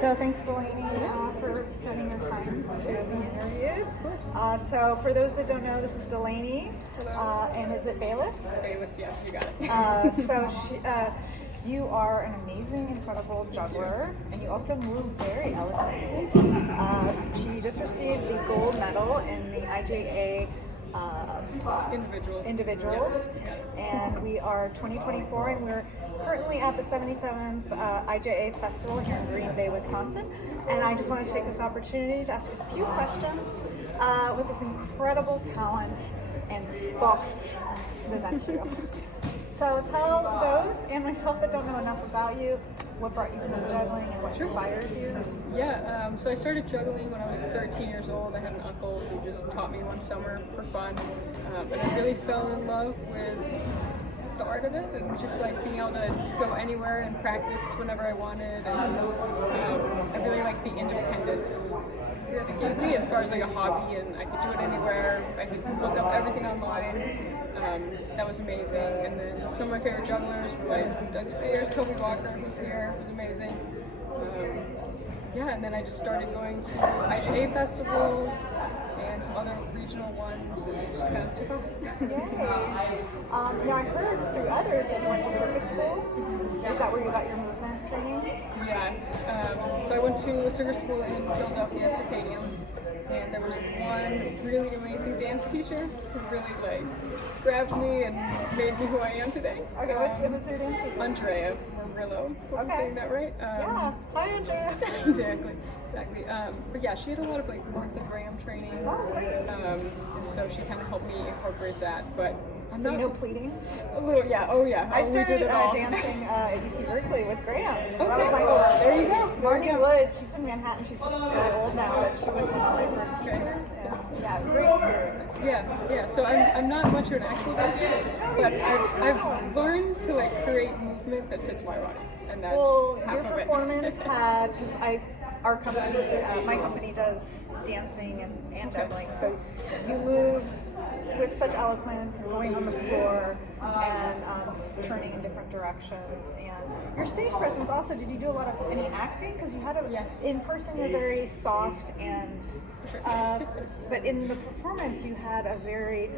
So thanks, Delaney, for spending your time to be interviewed. Of course. So for those that don't know, this is Delaney. Hello. And is it Bayles? Bayles, yeah, you got it. You are an amazing, incredible juggler, and you also move very elegantly. She just received the gold medal in the I.J.A. individuals, and we are 2024, and we're currently at the 77th I.J.A. festival here in Green Bay, Wisconsin. And I just wanted to take this opportunity to ask a few questions with this incredible talent and force that you. So tell those and myself that don't know enough about you, what brought you into juggling and what inspires you? Yeah, so I started juggling when I was 13 years old. I had an uncle who just taught me one summer for fun, and I really fell in love with the art of it, and just like being able to go anywhere and practice whenever I wanted, and I really liked the independence that it gave me as far as like a hobby, and I could do it anywhere. I could look up everything online. That was amazing. And then some of my favorite jugglers were like Doug Sayers, Toby Walker, who's here, was amazing. And then I just started going to I.J.A. festivals and some other regional ones, and it just kind of took off. Yay! Now I heard through others that you went to circus school. Is that where you got your movement training? Yeah. So I went to a circus school in Philadelphia, Circadium, and there was one really amazing dance teacher who really like grabbed me and made me who I am today. Okay, what's your dance teacher? I.J.A. Murillo. Hope I'm saying that right. Yeah. Hi, I.J.A. Exactly. But yeah, she had a lot of like Martha Graham training. Oh, great. And so she kind of helped me incorporate that. But I'm so not. You know pleatings? A little, yeah. Oh yeah. I we started did it all. dancing at UC Berkeley with Graham. Okay. That was my There you go. Marnie Wood. She's in Manhattan. She's very old now, but she was one of my first teachers. And yeah, great experience. Yeah. So I'm not much of an actual dancer, but I've learned to like create movement that fits my body, and that's half your of it. performance had, because our company, my company does dancing and juggling, so you moved with such eloquence and going on the floor and turning in different directions. And your stage presence also, did you do a lot of any acting? Because you had in person you're very soft and but in the performance you had a very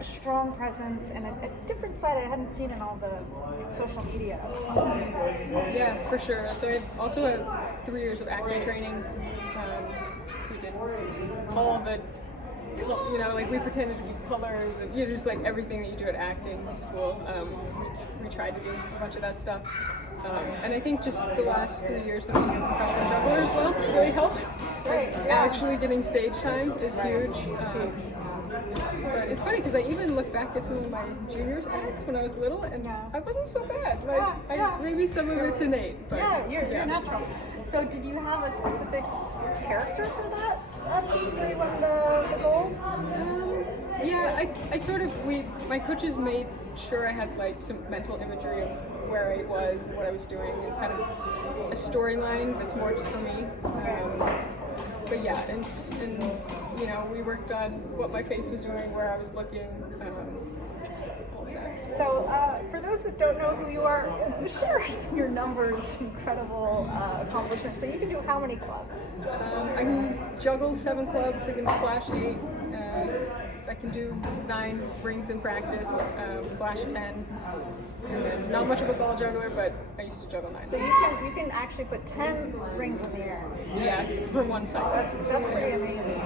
strong presence and a different side I hadn't seen in all the social media. Yeah, for sure. So I also had 3 years of acting training. We did all the, like we pretended to be colors, and just like everything that you do at acting school. We tried to do a bunch of that stuff. And I think just the last 3 years of being a professional juggler as well really helps. Actually getting stage time is huge. But it's funny because I even look back at some of my juniors acts when I was little, and I wasn't so bad. Maybe some of it's innate. But you're natural. So did you have a specific character for that piece where you won the gold? I sort of, my coaches made sure I had like some mental imagery of where I was and what I was doing, and kind of a storyline that's more just for me. But yeah, and we worked on what my face was doing, where I was looking, all of that. So for those that don't know who you are, share your numbers, incredible accomplishments. So you can do how many clubs? I can juggle 7 clubs, I can flash 8, I can do 9 rings in practice, flash 10. And then not much of a ball juggler, but I used to juggle 9. So you can actually put 10 rings in the air. Yeah, from one side. That's pretty amazing.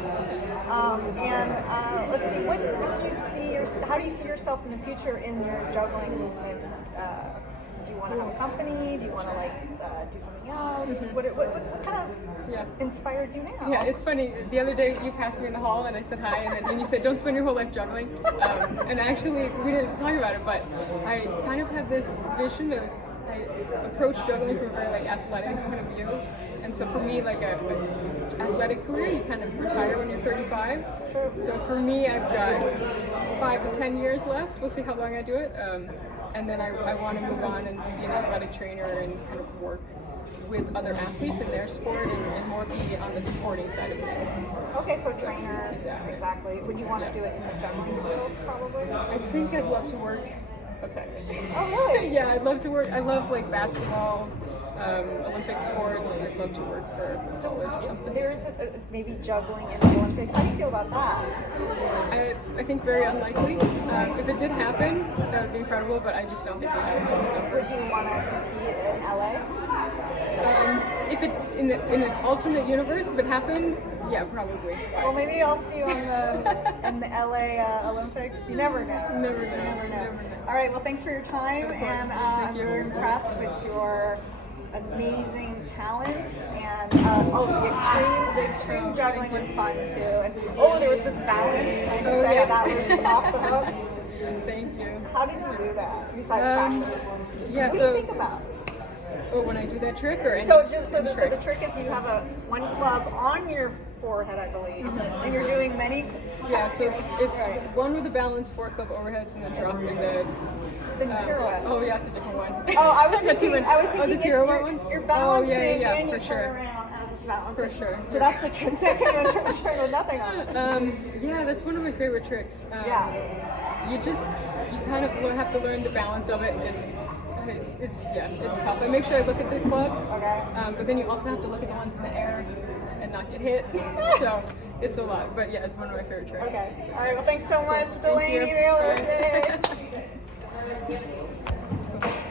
Let's see, what do you see? How do you see yourself in the future in your juggling movement? Do you want to have a company? Do you want to do something else? Mm-hmm. What kind of inspires you now? Yeah, it's funny. The other day you passed me in the hall and I said hi, and you said don't spend your whole life juggling. And actually we didn't talk about it, but I kind of have this vision of I approach juggling from a very athletic point of view. And so for me, like a athletic career, you kind of retire when you're 35. So for me, I've got 5 to 10 years left. We'll see how long I do it. And then I want to move on and be an athletic trainer and kind of work with other athletes in their sport and more be on the supporting side of things. Okay, so trainer. Exactly. Would you want to do it in the juggling field, probably? I think I'd love to work outside of it. Oh, really? Yeah, I'd love to work. I love basketball. Olympic sports. I'd love to work for college or something. There's maybe juggling in the Olympics. How do you feel about that? I think very unlikely. If it did happen, that would be incredible, but I just don't think we have the numbers. Would you want to compete in LA? If it in an alternate universe, if it happened, yeah, probably. Well, maybe I'll see you on in the LA Olympics. You never know. Never know. You never know. Never know. All right. Well, thanks for your time, Of course. and Thank I'm you. very impressed with your amazing talent. And the extreme juggling was fun too. And there was this balance. Can I just say yeah. that was off the hook? Thank you. How did you do that besides practice? Yeah, What do so- you think about? Oh, when I do that trick or any So trick? the trick is you have one club on your forehead, I believe, and you're doing many. Yeah, so it's Right. one with a balance, 4 club overheads, and then dropping the. The pirouette. Oh yeah, it's a different one. Oh, I was Got two thinking. in. I was Oh, thinking the pirouette one. you're balancing yeah, and you for turn sure. around as it's balancing. For sure. So that's the trick. You turn with nothing on it. Yeah, that's one of my favorite tricks. Yeah. You kind of have to learn the balance of it, and it's tough. I make sure I look at the club, Okay. but then you also have to look at the ones in the air and not get hit. So it's a lot, but yeah, it's one of my favorite tricks. Okay. All right. Well, thanks so much, Thank Delaney you. Bayles. Bye.